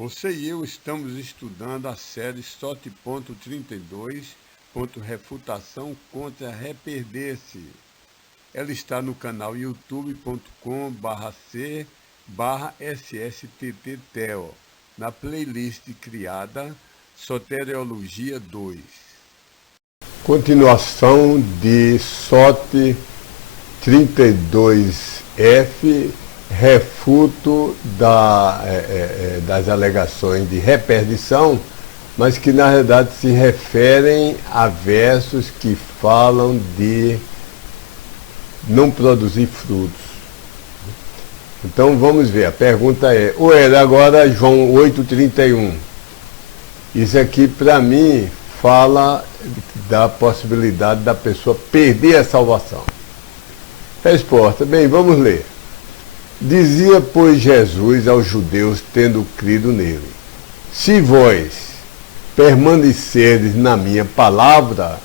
Você e eu estamos estudando a série SOT.32, Refutação contra Reperder-se. Ela está no canal youtube.com/c/ssttteo, na playlist criada Soteriologia 2. Continuação de SOT 32F, refuto das alegações de reperdição, mas que na realidade se referem a versos que falam de não produzir frutos. Então vamos ver, a pergunta é, agora João 8,31. Isso aqui para mim fala da possibilidade da pessoa perder a salvação. Resposta, bem, vamos ler. Dizia, pois, Jesus aos judeus, tendo crido nele: se vós permanecerdes na minha palavra,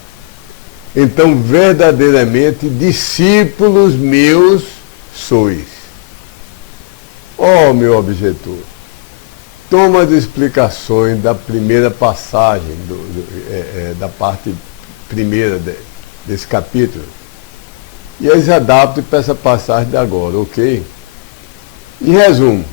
então verdadeiramente discípulos meus sois. Ó, meu objetor, toma as explicações da primeira passagem, da parte primeira desse capítulo, e as adapte para essa passagem de agora, ok? Em resumo,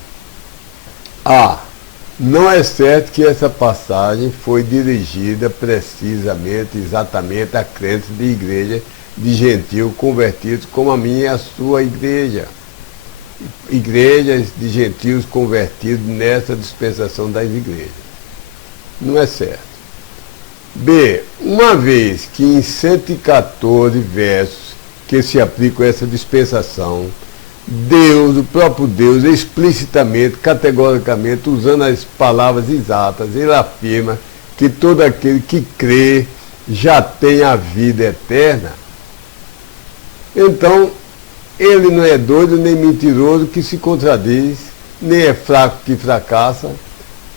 não é certo que essa passagem foi dirigida precisamente, exatamente a crentes de igreja de gentios convertidos como a minha e a sua igreja. Igrejas de gentios convertidos nessa dispensação das igrejas. Não é certo. B, uma vez que em 114 versos que se aplicam a essa dispensação, Deus, o próprio Deus, explicitamente, categoricamente, usando as palavras exatas, ele afirma que todo aquele que crê já tem a vida eterna. Então, ele não é doido nem mentiroso que se contradiz, nem é fraco que fracassa,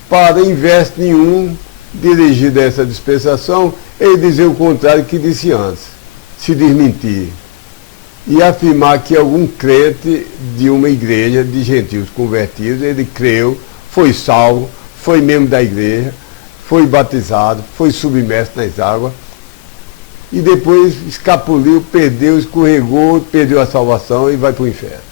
para, em verso nenhum, dirigido a essa dispensação, ele dizer o contrário que disse antes, se desmentir. E afirmar que algum crente de uma igreja de gentios convertidos, ele creu, foi salvo, foi membro da igreja, foi batizado, foi submerso nas águas, e depois escapuliu, perdeu, escorregou, perdeu a salvação e vai para o inferno.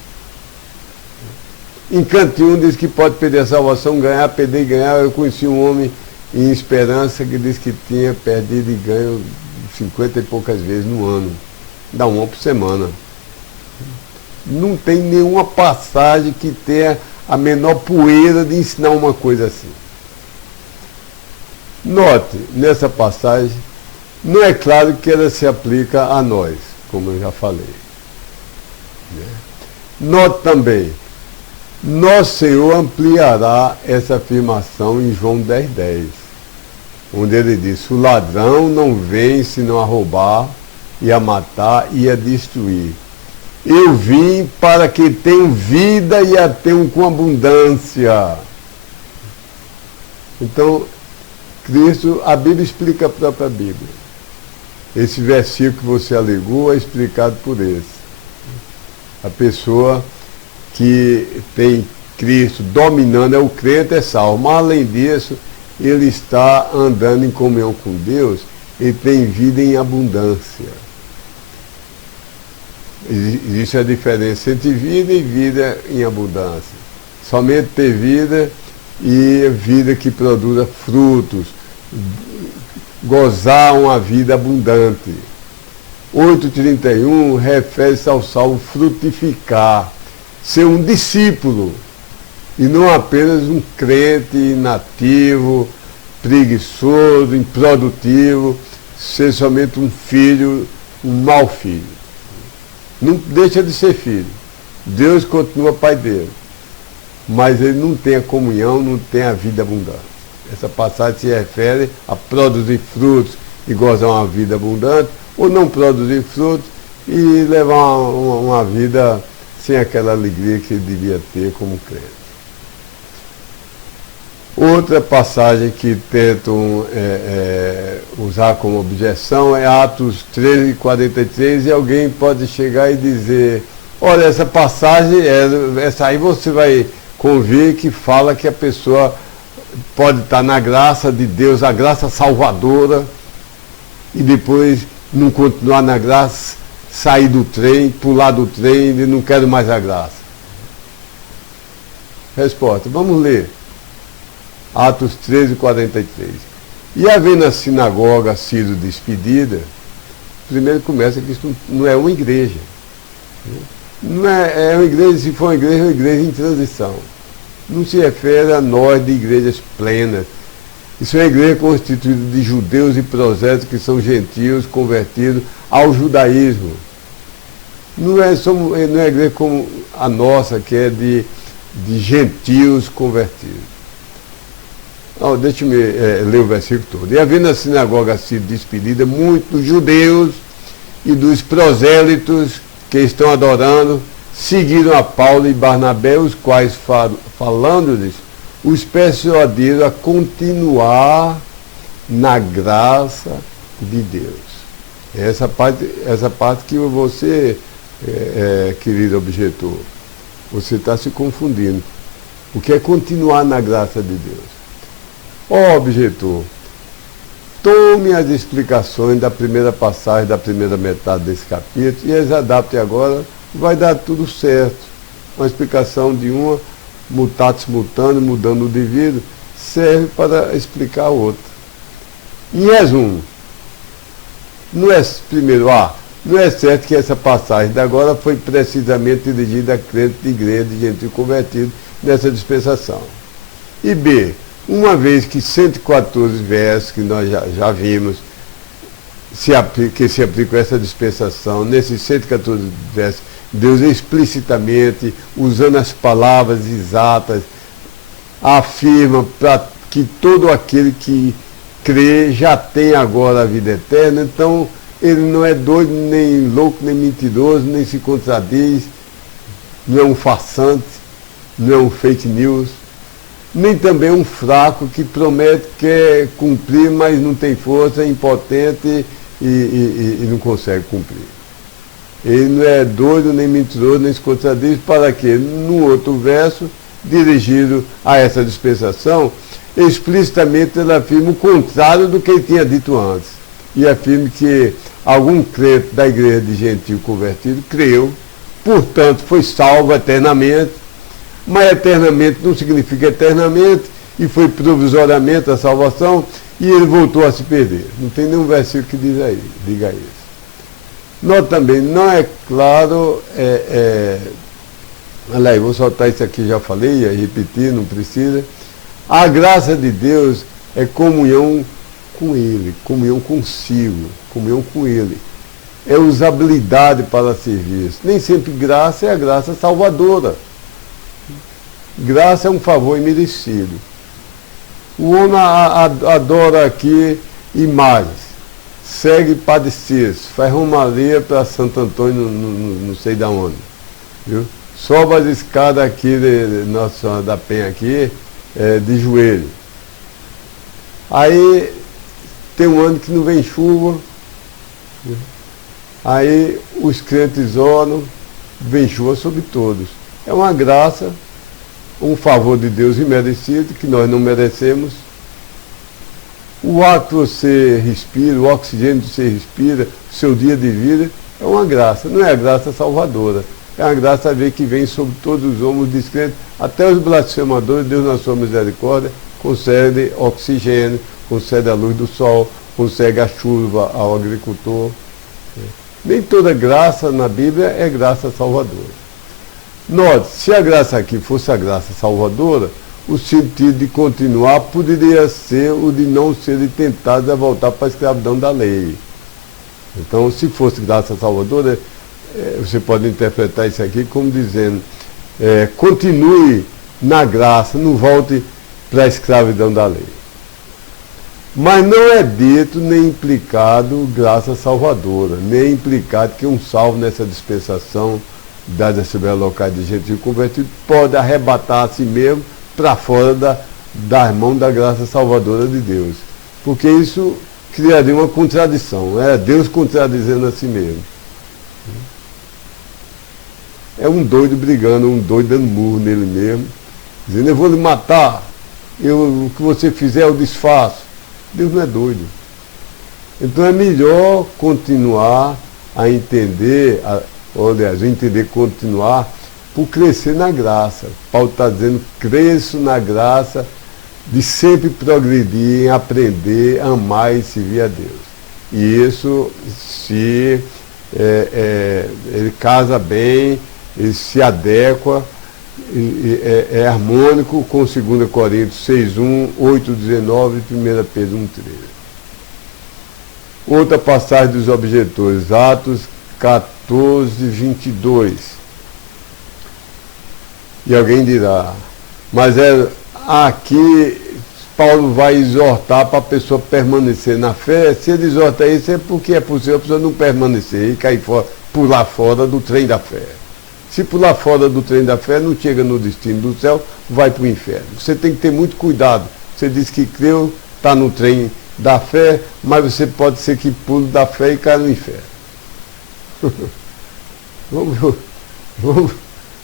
Em cantinho diz que pode perder a salvação, ganhar, perder e ganhar. Eu conheci um homem em Esperança que disse que tinha perdido e ganho 50 e poucas vezes no ano. Dá uma por semana. Não tem nenhuma passagem que tenha a menor poeira de ensinar uma coisa assim. Note, nessa passagem, não é claro que ela se aplica a nós, como eu já falei. Note também, nosso Senhor ampliará essa afirmação em João 10,10, onde ele diz, o ladrão não vem senão a roubar, e a matar e a destruir. Eu vim para que tenham vida e a tenham com abundância. Então, Cristo, a Bíblia explica a própria Bíblia. Esse versículo que você alegou é explicado por esse. A pessoa que tem Cristo dominando, é o crente, é salvo. Mas, além disso, ele está andando em comunhão com Deus, ele tem vida em abundância. Existe a diferença entre vida e vida em abundância. Somente ter vida e vida que produza frutos, gozar uma vida abundante. 8,31 refere-se ao salvo frutificar, ser um discípulo, e não apenas um crente inativo, preguiçoso, improdutivo, ser somente um filho, um mau filho. Não deixa de ser filho. Deus continua pai dele. Mas ele não tem a comunhão, não tem a vida abundante. Essa passagem se refere a produzir frutos e gozar uma vida abundante, ou não produzir frutos e levar uma vida sem aquela alegria que ele devia ter como crente. Outra passagem que tentam usar como objeção é Atos 13:43, e alguém pode chegar e dizer, olha, essa passagem, essa aí você vai convir que fala que a pessoa pode estar na graça de Deus, a graça salvadora, e depois não continuar na graça, sair do trem, pular do trem e não quero mais a graça. Resposta, vamos ler. Atos 13, 43. E havendo a sinagoga sido despedida, primeiro começa que isso não é uma igreja. Não é uma igreja, se for uma igreja em transição. Não se refere a nós de igrejas plenas. Isso é uma igreja constituída de judeus e prosélitos que são gentios convertidos ao judaísmo. Não é uma igreja como a nossa, que é de gentios convertidos. Deixa-me ler o versículo todo. E havendo a sinagoga sido despedida, muitos judeus e dos prosélitos que estão adorando seguiram a Paulo e Barnabé, os quais, falando-lhes, os persuadiram a continuar na graça de Deus. Essa parte que você, querido objetor, você está se confundindo. O que é continuar na graça de Deus? Ó objetor, tome as explicações da primeira passagem, da primeira metade desse capítulo, e as adapte agora, vai dar tudo certo. Uma explicação de uma, mutatis mutandis, mudando o devido, serve para explicar a outra. Em resumo, não é certo que essa passagem de agora foi precisamente dirigida a crente de igreja de gentil convertido nessa dispensação. E B, uma vez que 114 versos que nós já vimos que se aplicam a essa dispensação, nesses 114 versos, Deus explicitamente, usando as palavras exatas, afirma para que todo aquele que crê já tem agora a vida eterna. Então, ele não é doido, nem louco, nem mentiroso, nem se contradiz, não é um farsante, não é um fake news, nem também um fraco que promete que quer cumprir, mas não tem força, é impotente e não consegue cumprir. Ele não é doido, nem mentiroso, nem se contradiz, para que, no outro verso, dirigido a essa dispensação, explicitamente ele afirma o contrário do que ele tinha dito antes. E afirma que algum crente da igreja de gentil convertido creu, portanto foi salvo eternamente, mas eternamente não significa eternamente, e foi provisoriamente a salvação, e ele voltou a se perder. Não tem nenhum versículo que diga isso. Nós também, não é claro, aliás, vou soltar isso aqui, já falei, ia repetir, não precisa. A graça de Deus é comunhão com Ele, comunhão consigo, comunhão com Ele. É usabilidade para serviço. Nem sempre graça é a graça salvadora. Graça é um favor imerecido. O homem adora aqui imagens, segue Padre Cícero, faz romaria para Santo Antônio, não sei de onde. Viu? Sobe as escadas aqui de Nossa Senhora da Penha aqui, de joelho. Aí tem um ano que não vem chuva, viu? Aí os crentes oram, vem chuva sobre todos. É uma graça, um favor de Deus imerecido, que nós não merecemos. O ar que você respira, o oxigênio que você respira, o seu dia de vida, é uma graça. Não é a graça salvadora. É uma graça a ver que vem sobre todos os homens descrentes, até os blasfemadores. Deus, na sua misericórdia, concede oxigênio, concede a luz do sol, concede a chuva ao agricultor. Nem toda graça na Bíblia é graça salvadora. Note, se a graça aqui fosse a graça salvadora, o sentido de continuar poderia ser o de não serem tentados a voltar para a escravidão da lei. Então, se fosse graça salvadora, você pode interpretar isso aqui como dizendo, continue na graça, não volte para a escravidão da lei. Mas não é dito nem implicado graça salvadora, nem implicado que um salvo nessa dispensação das Assembleias Locais de Gentil Convertido pode arrebatar a si mesmo para fora das mãos da graça salvadora de Deus. Porque isso criaria uma contradição, é Deus contradizendo a si mesmo. É um doido brigando, um doido dando murro nele mesmo, dizendo, eu vou lhe matar. o que você fizer eu desfaço. Deus não é doido. Então é melhor continuar a entender, continuar por crescer na graça. Paulo está dizendo, cresço na graça de sempre progredir em aprender, amar e servir a Deus. E isso ele casa bem, ele se adequa, é harmônico com 2 Coríntios 6:1, 8:19 e 1 Pedro 1:13. Outra passagem dos objetores, Atos 14:22. E alguém dirá, mas aqui Paulo vai exortar para a pessoa permanecer na fé. Se ele exorta isso é porque é possível a pessoa não permanecer e cair fora, pular fora do trem da fé. Se pular fora do trem da fé, não chega no destino do céu, vai para o inferno. Você tem que ter muito cuidado. Você diz que creu, está no trem da fé, mas você pode ser que pule da fé e caia no inferno.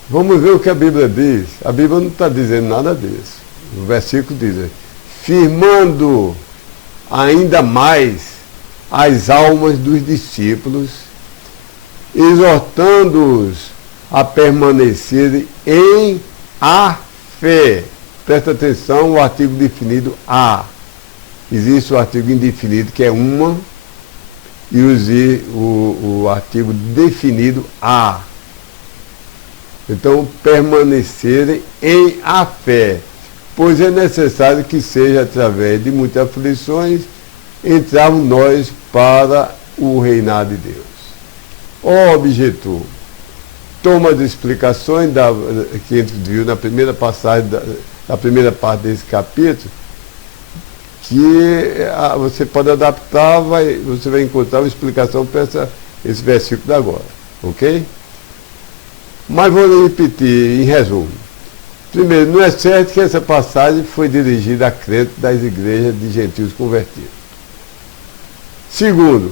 Vamos ver o que a Bíblia diz. A Bíblia não está dizendo nada disso. O versículo diz, firmando ainda mais as almas dos discípulos, exortando-os a permanecerem em a fé. Presta atenção, o artigo definido a. Existe o artigo indefinido, que é uma, e o artigo definido a. Então, permanecerem em a fé, pois é necessário que seja através de muitas aflições entrarmos nós para o reinado de Deus. Ó objetor, toma as explicações que a gente viu na primeira passagem, da primeira parte desse capítulo, que você pode adaptar, você vai encontrar uma explicação para esse versículo de agora, ok? Mas vou repetir em resumo. Primeiro, não é certo que essa passagem foi dirigida a crentes das igrejas de gentios convertidos. Segundo,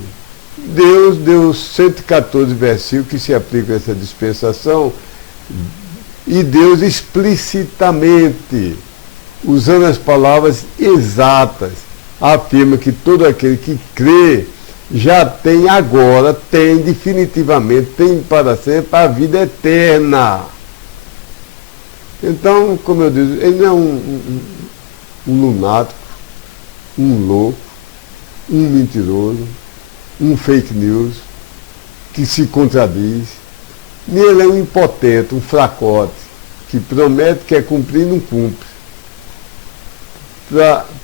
Deus deu 114 versículos que se aplicam a essa dispensação, e Deus explicitamente, usando as palavras exatas, afirma que todo aquele que crê já tem agora, tem definitivamente, tem para sempre a vida eterna. Então, como eu disse, ele não é um lunático, um louco, um mentiroso, um fake news, que se contradiz. Nem ele é um impotente, um fracote, que promete, quer cumprir e não cumpre.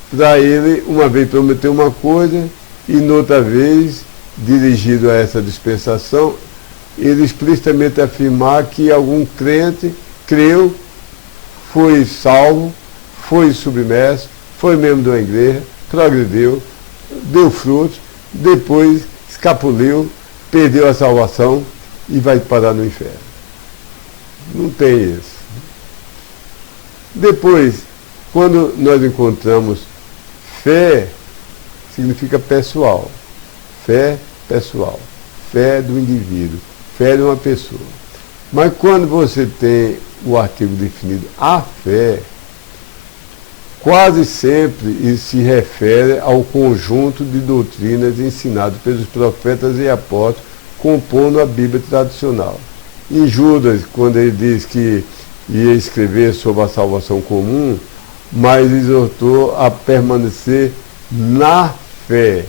Para ele, uma vez prometeu uma coisa, e noutra vez, dirigido a essa dispensação, ele explicitamente afirmar que algum crente creu, foi salvo, foi submerso, foi membro de uma igreja, progrediu, deu frutos, depois escapuliu, perdeu a salvação e vai parar no inferno. Não tem isso. Depois, quando nós encontramos fé, significa pessoal. Fé pessoal. Fé do indivíduo. Fé de uma pessoa. Mas quando você tem o artigo definido a fé, quase sempre isso se refere ao conjunto de doutrinas ensinadas pelos profetas e apóstolos, compondo a Bíblia tradicional. Em Judas, quando ele diz que ia escrever sobre a salvação comum, mas exortou a permanecer na fé.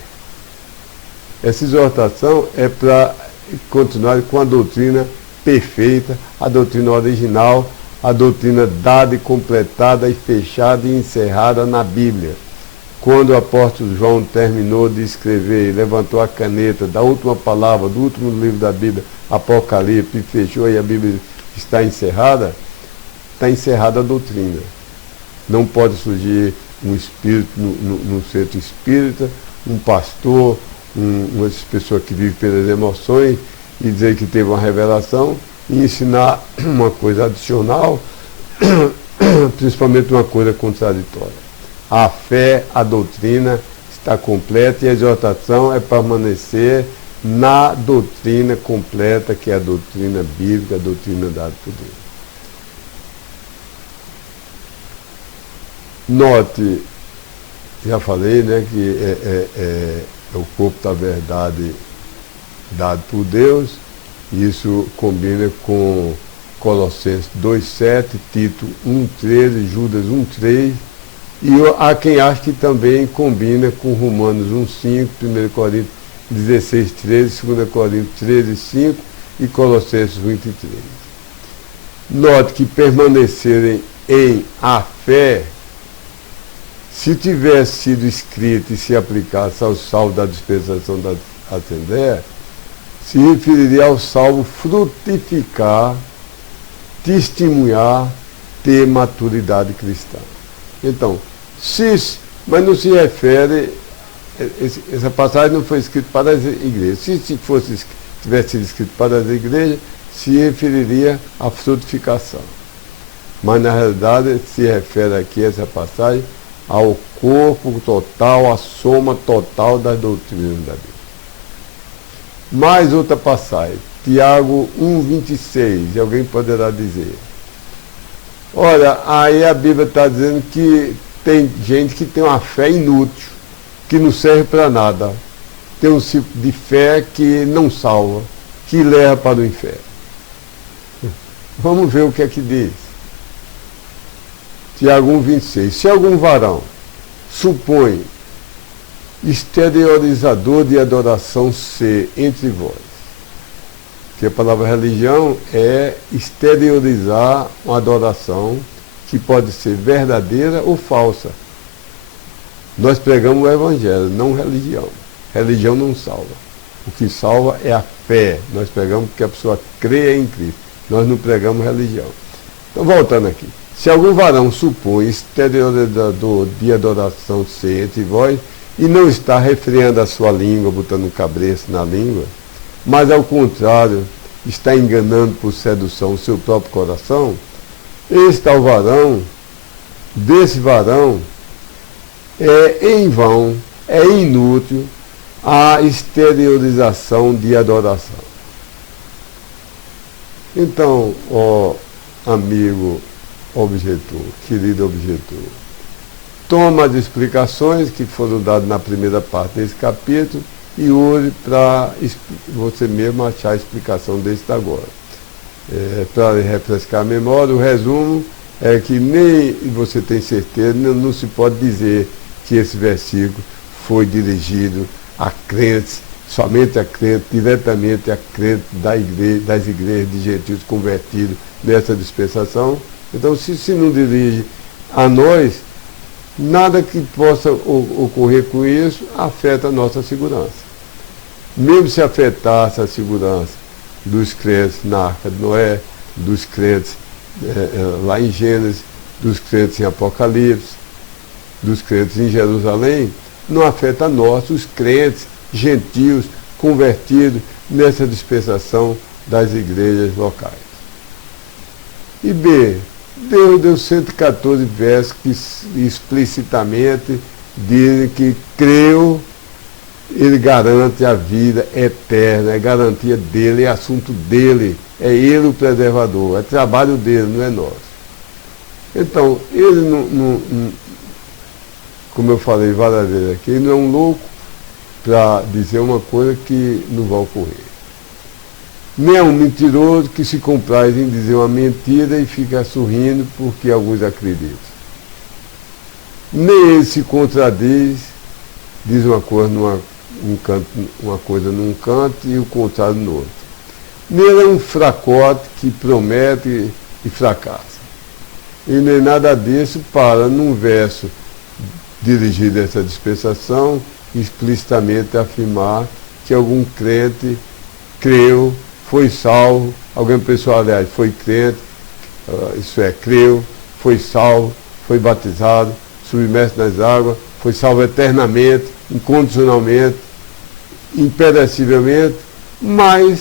Essa exortação é para continuar com a doutrina perfeita, a doutrina original, a doutrina dada e completada e fechada e encerrada na Bíblia. Quando o apóstolo João terminou de escrever e levantou a caneta da última palavra, do último livro da Bíblia, Apocalipse, e fechou e a Bíblia está encerrada a doutrina. Não pode surgir um espírito no centro espírita, um pastor, uma pessoa que vive pelas emoções e dizer que teve uma revelação e ensinar uma coisa adicional, principalmente uma coisa contraditória. A fé, a doutrina está completa e a exortação é permanecer na doutrina completa, que é a doutrina bíblica, a doutrina dada por Deus. Note, já falei, né, que é o corpo da verdade dado por Deus. Isso combina com Colossenses 2,7, Tito 1,13, Judas 1,3, e há quem acha que também combina com Romanos 1,5, 1 Coríntios 16,13, 2 Coríntios 13,5 e Colossenses 1,23. Note que permanecerem em a fé, se tivesse sido escrito e se aplicasse ao salvo da dispensação da Assembleia, se referiria ao salvo frutificar, testemunhar, ter maturidade cristã. Então, mas não se refere, essa passagem não foi escrita para as igrejas. Se tivesse sido escrito para as igrejas, se referiria à frutificação. Mas na realidade se refere aqui essa passagem ao corpo total, à soma total das doutrinas da Bíblia. Mais outra passagem, Tiago 1,26, alguém poderá dizer. Olha, aí a Bíblia está dizendo que tem gente que tem uma fé inútil, que não serve para nada. Tem um tipo de fé que não salva, que leva para o inferno. Vamos ver o que é que diz. Tiago 1,26. Se algum varão supõe exteriorizador de adoração ser entre vós, que a palavra religião é exteriorizar uma adoração que pode ser verdadeira ou falsa. Nós pregamos o evangelho, não religião. Religião não salva. O que salva é a fé. Nós pregamos que a pessoa crê em Cristo. Nós não pregamos religião. Então, voltando aqui. Se algum varão supõe exteriorizador de adoração ser entre vós, e não está refreando a sua língua, botando um cabresto na língua, mas ao contrário, está enganando por sedução o seu próprio coração, este tal varão, desse varão, é em vão, é inútil a exteriorização de adoração. Então, ó amigo objetor, querido objetor, toma as explicações que foram dadas na primeira parte desse capítulo e use para você mesmo achar a explicação desse agora. Para refrescar a memória, o resumo é que nem você tem certeza, não se pode dizer que esse versículo foi dirigido a crentes, somente a crentes, diretamente a crentes das igrejas de gentios convertidos nessa dispensação. Então, se não dirige a nós, nada que possa ocorrer com isso afeta a nossa segurança. Mesmo se afetasse a segurança dos crentes na Arca de Noé, dos crentes lá em Gênesis, dos crentes em Apocalipse, dos crentes em Jerusalém, não afeta a nós, os crentes gentios convertidos nessa dispensação das igrejas locais. E B, Deus deu 114 versos que explicitamente dizem que creu, ele garante a vida eterna, é garantia dele, é assunto dele, é ele o preservador, é trabalho dele, não é nosso. Então, ele não como eu falei várias vezes aqui, ele não é um louco para dizer uma coisa que não vai ocorrer. Nem é um mentiroso que se compraz em dizer uma mentira e fica sorrindo porque alguns acreditam. Nem ele se contradiz, diz uma coisa num canto e o contrário no outro. Nem ele é um fracote que promete e fracassa. E nem nada disso para, num verso dirigido a essa dispensação, explicitamente afirmar que algum crente creu, foi salvo, alguém pessoal, aliás, foi crente, isso é, creu, foi salvo, foi batizado, submerso nas águas, foi salvo eternamente, incondicionalmente, imperecivelmente, mas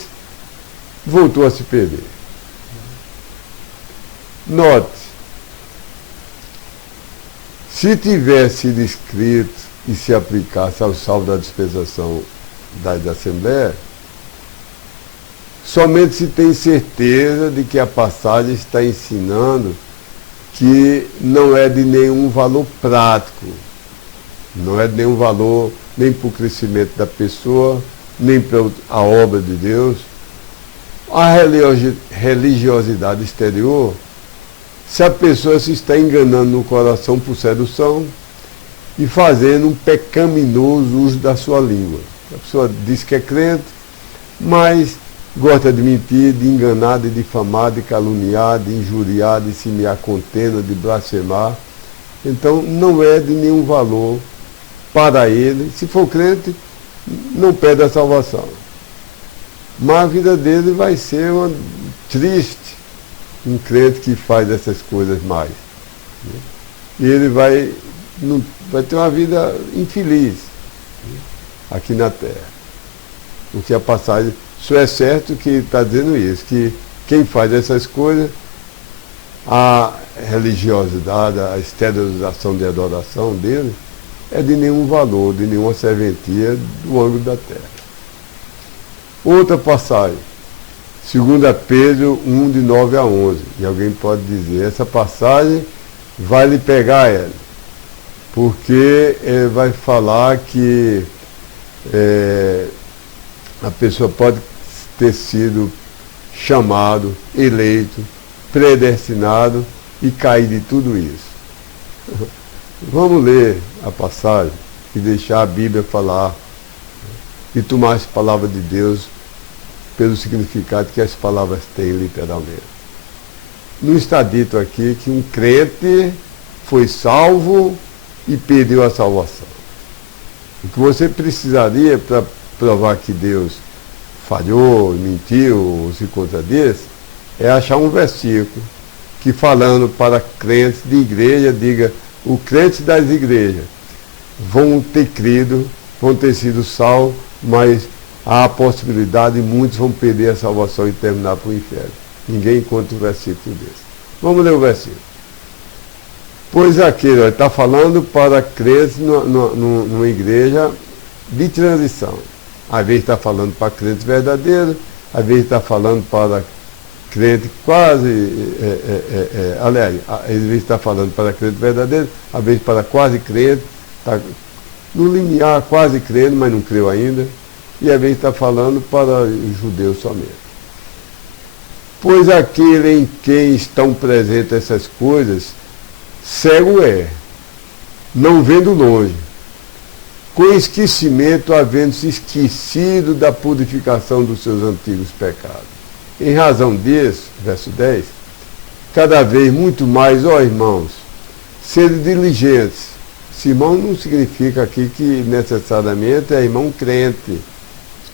voltou a se perder. Note, se tivesse sido escrito e se aplicasse ao salvo da dispensação das Assembleias, somente se tem certeza de que a passagem está ensinando que não é de nenhum valor prático, não é de nenhum valor nem para o crescimento da pessoa, nem para a obra de Deus. A religiosidade exterior, se a pessoa se está enganando no coração por sedução e fazendo um pecaminoso uso da sua língua. A pessoa diz que é crente, mas gosta de mentir, de enganar, de difamar, de caluniar, de injuriar, de semear contenda, de blasfemar. Então não é de nenhum valor para ele. Se for crente, não perde a salvação. Mas a vida dele vai ser uma triste, um crente que faz essas coisas mais. Né? E ele vai ter uma vida infeliz, né, aqui na terra. Porque a passagem, isso é certo que está dizendo isso, que quem faz essas coisas, a religiosidade, a esterilização de adoração dele, é de nenhum valor, de nenhuma serventia do ângulo da terra. Outra passagem, 2 Pedro 1, de 9 a 11. E alguém pode dizer, essa passagem vai lhe pegar ela, porque vai falar que a pessoa pode ter sido chamado, eleito, predestinado e cair de tudo isso. Vamos ler a passagem e deixar a Bíblia falar e tomar as palavras de Deus pelo significado que as palavras têm literalmente. Não está dito aqui que um crente foi salvo e perdeu a salvação. O que você precisaria para provar que Deus falhou, mentiu ou se contradiz, é achar um versículo que, falando para crentes de igreja, diga: os crentes das igrejas vão ter crido, vão ter sido salvos, mas há a possibilidade de muitos vão perder a salvação e terminar para o inferno. Ninguém encontra um versículo desse. Vamos ler o versículo. Pois aquele está falando para crentes numa igreja de transição. Às vezes está falando para crentes verdadeiros, às vezes está falando para crente quase, aliás, às vezes está falando para crente verdadeiro, às vezes para quase crente, está no limiar quase crendo, mas não creu ainda, e às vezes está falando para os judeus somente. Pois aquele em quem estão presentes essas coisas, cego é, não vendo longe, com esquecimento havendo-se esquecido da purificação dos seus antigos pecados. Em razão disso, verso 10, cada vez muito mais, ó irmãos, sede diligentes. Esse irmão não significa aqui que necessariamente é irmão crente.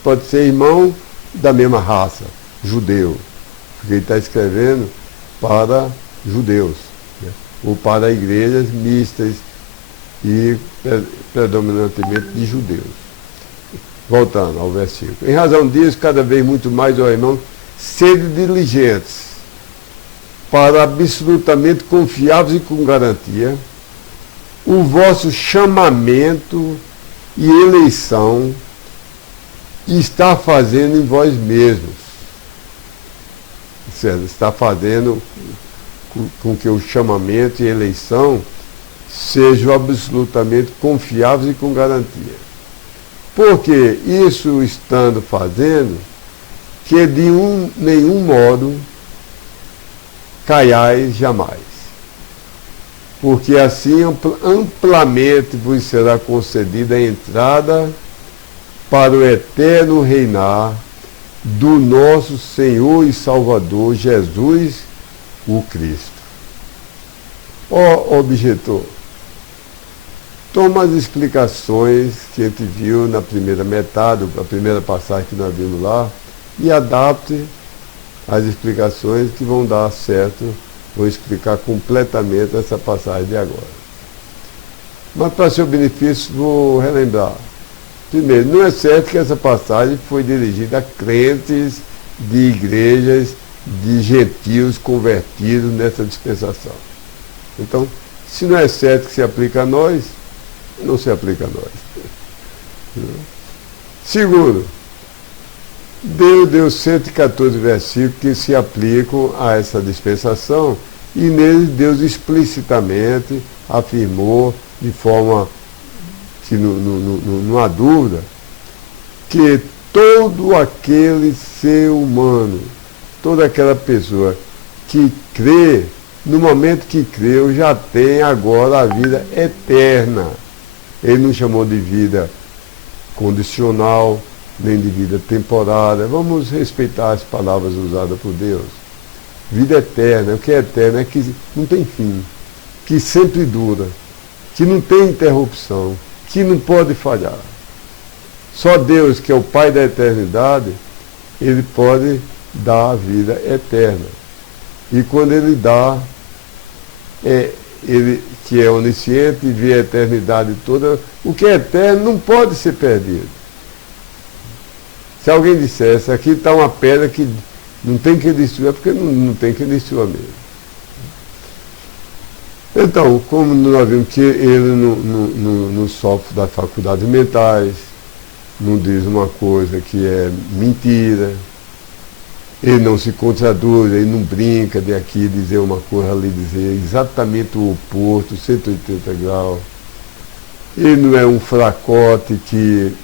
Pode ser irmão da mesma raça, judeu, porque ele está escrevendo para judeus, né? Ou para igrejas mistas e predominantemente de judeus. Voltando ao versículo. Em razão disso, cada vez muito mais, ó irmãos, sede diligentes, para absolutamente confiáveis e com garantia, o vosso chamamento e eleição está fazendo em vós mesmos. Certo? Está fazendo com que o chamamento e eleição sejam absolutamente confiáveis e com garantia. Porque isso estando fazendo, que de nenhum modo caiais jamais. Porque assim amplamente vos será concedida a entrada para o eterno reinar do nosso Senhor e Salvador Jesus, o Cristo. Ó objetor, toma as explicações que a gente viu na primeira metade, a primeira passagem que nós vimos lá, e adapte as explicações que vão dar certo. Vou explicar completamente essa passagem de agora. Mas para seu benefício, vou relembrar. Primeiro, não é certo que essa passagem foi dirigida a crentes de igrejas de gentios convertidos nessa dispensação. Então, se não é certo que se aplica a nós, não se aplica a nós. Segundo, Deus deu 114 versículos que se aplicam a essa dispensação E nele Deus explicitamente afirmou, de forma que não há dúvida, que todo aquele ser humano, toda aquela pessoa que crê, no momento que creu, já tem agora a vida eterna. Ele não chamou de vida condicional, nem de vida temporária. Vamos respeitar as palavras usadas por Deus. Vida eterna, o que é eterno é que não tem fim, que sempre dura, que não tem interrupção, que não pode falhar. Só Deus, que é o Pai da eternidade, Ele pode dar a vida eterna. E quando Ele dá, Ele que é onisciente e vê a eternidade toda, o que é eterno não pode ser perdido. Se alguém dissesse, aqui está uma pedra que não tem que destruir, é porque não tem que destruir mesmo. Então, como nós vimos que ele não sofre das faculdades mentais, não diz uma coisa que é mentira, ele não se contraduz, ele não brinca de aqui dizer uma coisa, ali dizer exatamente o oposto, 180 graus. Ele não é um fracote que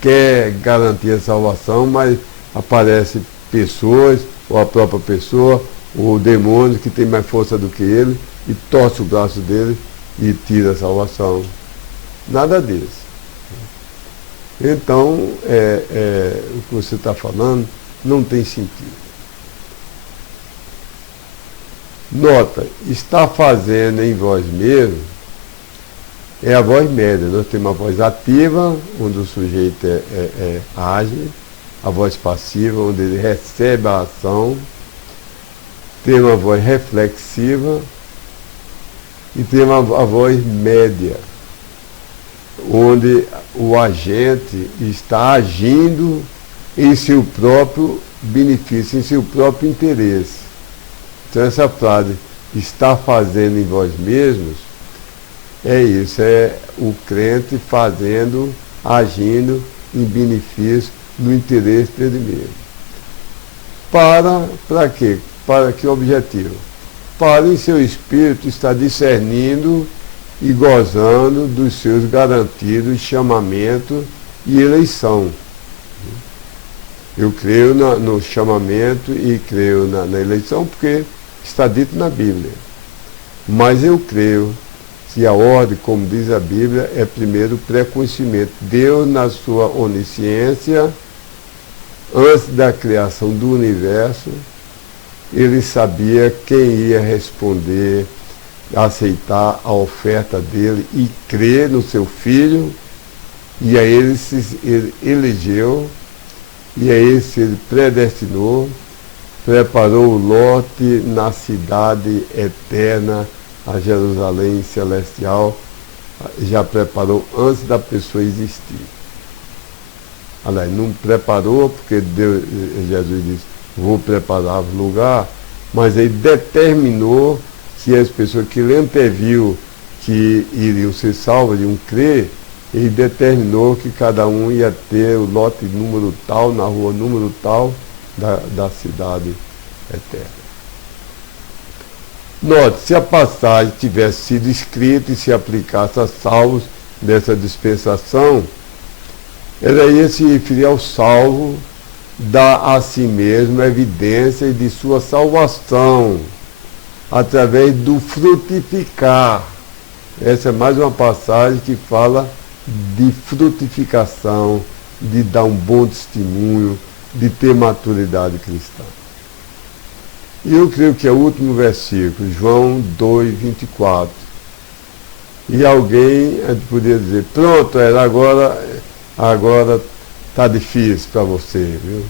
quer garantir a salvação, mas aparecem pessoas, ou a própria pessoa, ou demônios que tem mais força do que ele, e torce o braço dele e tira a salvação. Nada disso. Então, o que você está falando não tem sentido. Nota, está fazendo em vós mesmo é a voz média. Nós temos a voz ativa, onde o sujeito age, a voz passiva, onde ele recebe a ação, tem uma voz reflexiva e tem a voz média, onde o agente está agindo em seu próprio benefício, em seu próprio interesse. Então essa frase, está fazendo em vós mesmos, é isso, é o crente fazendo, agindo em benefício, no interesse dele mesmo. Para quê? Para que objetivo? Para em seu espírito estar discernindo e gozando dos seus garantidos chamamento e eleição. Eu creio no chamamento e creio na eleição porque está dito na Bíblia. Mas eu creio que a ordem, como diz a Bíblia, é primeiro o pré-conhecimento. Deus, na sua onisciência, antes da criação do universo, ele sabia quem ia responder, aceitar a oferta dele e crer no seu filho, e aí ele elegeu, e aí ele predestinou, preparou o lote na cidade eterna, a Jerusalém celestial, já preparou antes da pessoa existir. Aliás, não preparou porque Deus, Jesus disse, vou preparar o lugar, mas ele determinou que as pessoas que ele anteviu que iriam ser salvas, iriam crer, ele determinou que cada um ia ter o lote número tal, na rua número tal, da cidade eterna. Note, se a passagem tivesse sido escrita e se aplicasse a salvos dessa dispensação, ela ia se referir ao salvo, dá a si mesmo evidência de sua salvação, através do frutificar. Essa é mais uma passagem que fala de frutificação, de dar um bom testemunho, de ter maturidade cristã. E eu creio que é o último versículo, João 2:24. E alguém poderia dizer, pronto, agora está difícil para você, viu?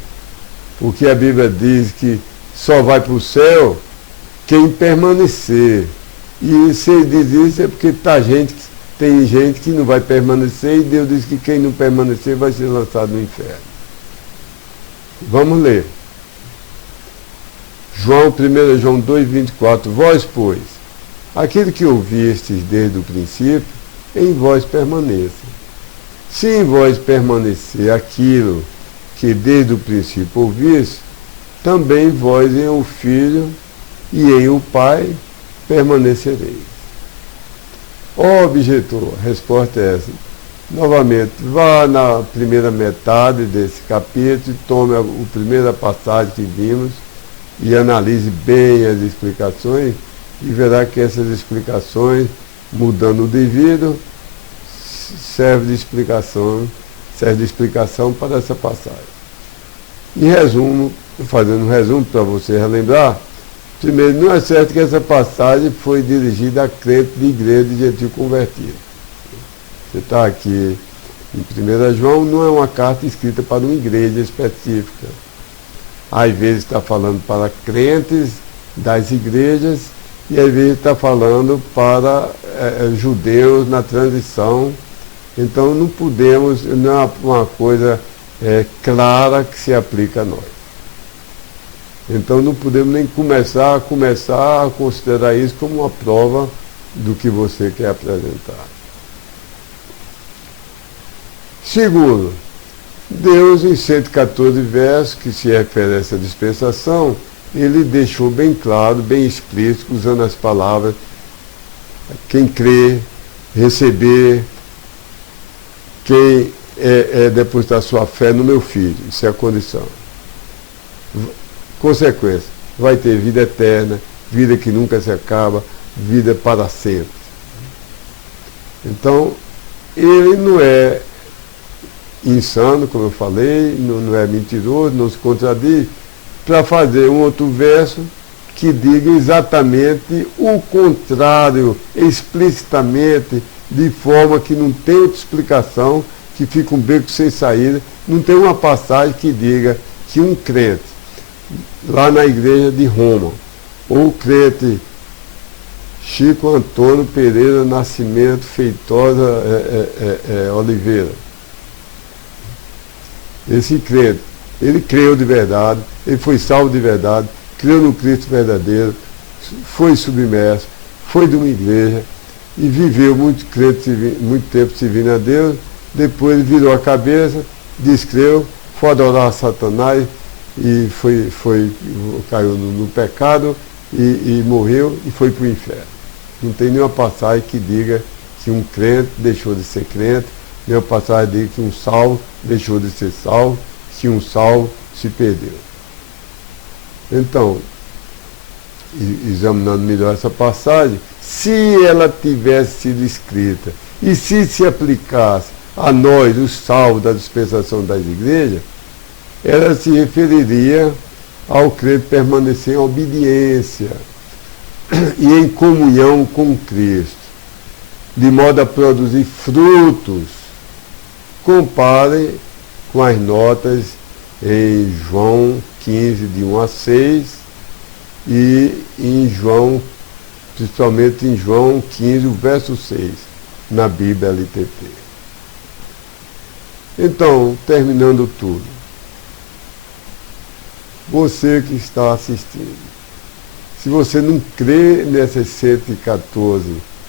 Porque a Bíblia diz que só vai para o céu quem permanecer. E se ele diz isso é porque tem gente que não vai permanecer e Deus diz que quem não permanecer vai ser lançado no inferno. Vamos ler. 1 João 2:24, vós, pois, aquele que ouvistes desde o princípio, em vós permaneça. Se em vós permanecer aquilo que desde o princípio ouviste, também vós em o Filho e em o Pai permanecereis. Ó objetor, a resposta é essa. Novamente, vá na primeira metade desse capítulo, tome a primeira passagem que vimos e analise bem as explicações e verá que essas explicações, mudando o devido, serve de explicação para essa passagem. Em resumo, fazendo um resumo para você relembrar, primeiro, não é certo que essa passagem foi dirigida a crente de igreja de gentil convertido. Você está aqui em 1 João, não é uma carta escrita para uma igreja específica. Às vezes está falando para crentes das igrejas e às vezes está falando para judeus na transição. Então não podemos, não é uma coisa clara que se aplica a nós. Então não podemos nem começar a considerar isso como uma prova do que você quer apresentar. Segundo, Deus, em 114 versos, que se refere a essa dispensação, ele deixou bem claro, bem explícito, usando as palavras, quem crê, receber, quem depositar sua fé no meu filho, isso é a condição. Consequência, vai ter vida eterna, vida que nunca se acaba, vida para sempre. Então, ele não é insano, como eu falei, não é mentiroso, não se contradiz, para fazer um outro verso que diga exatamente o contrário, explicitamente, de forma que não tem outra explicação, que fica um beco sem saída, não tem uma passagem que diga que um crente, lá na igreja de Roma, ou o crente Chico Antônio Pereira Nascimento Feitosa Oliveira, esse crente, ele creu de verdade, ele foi salvo de verdade, creu no Cristo verdadeiro, foi submerso, foi de uma igreja e viveu muito tempo servindo a Deus, depois virou a cabeça, descreu, foi adorar a Satanás e caiu no pecado e morreu e foi para o inferno. Não tem nenhuma passagem que diga que um crente deixou de ser crente, nenhuma passagem que diga que um salvo deixou de ser salvo, que um salvo se perdeu. Então, examinando melhor essa passagem, se ela tivesse sido escrita e se aplicasse a nós, os salvos da dispensação das igrejas, ela se referiria ao crente permanecer em obediência e em comunhão com Cristo, de modo a produzir frutos. Compare com as notas em João 15, de 1 a 6, e em João, principalmente em João 15, o verso 6, na Bíblia LTT. Então, terminando tudo, você que está assistindo, se você não crê nessas 114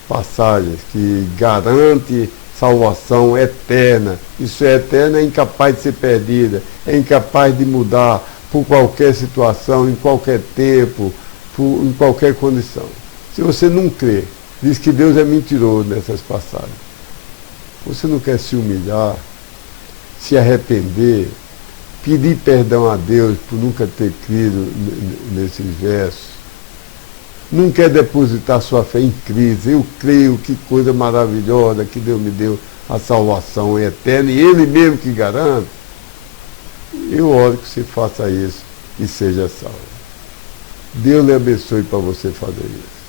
passagens que garante salvação eterna, isso é eterna, é incapaz de ser perdida, é incapaz de mudar por qualquer situação, em qualquer tempo, em qualquer condição. Se você não crê, diz que Deus é mentiroso nessas passagens, você não quer se humilhar, se arrepender, pedir perdão a Deus por nunca ter crido nesses versos, não quer depositar sua fé em Cristo, eu creio, que coisa maravilhosa que Deus me deu, a salvação eterna, e Ele mesmo que garante, eu oro que você faça isso e seja salvo. Deus lhe abençoe para você fazer isso.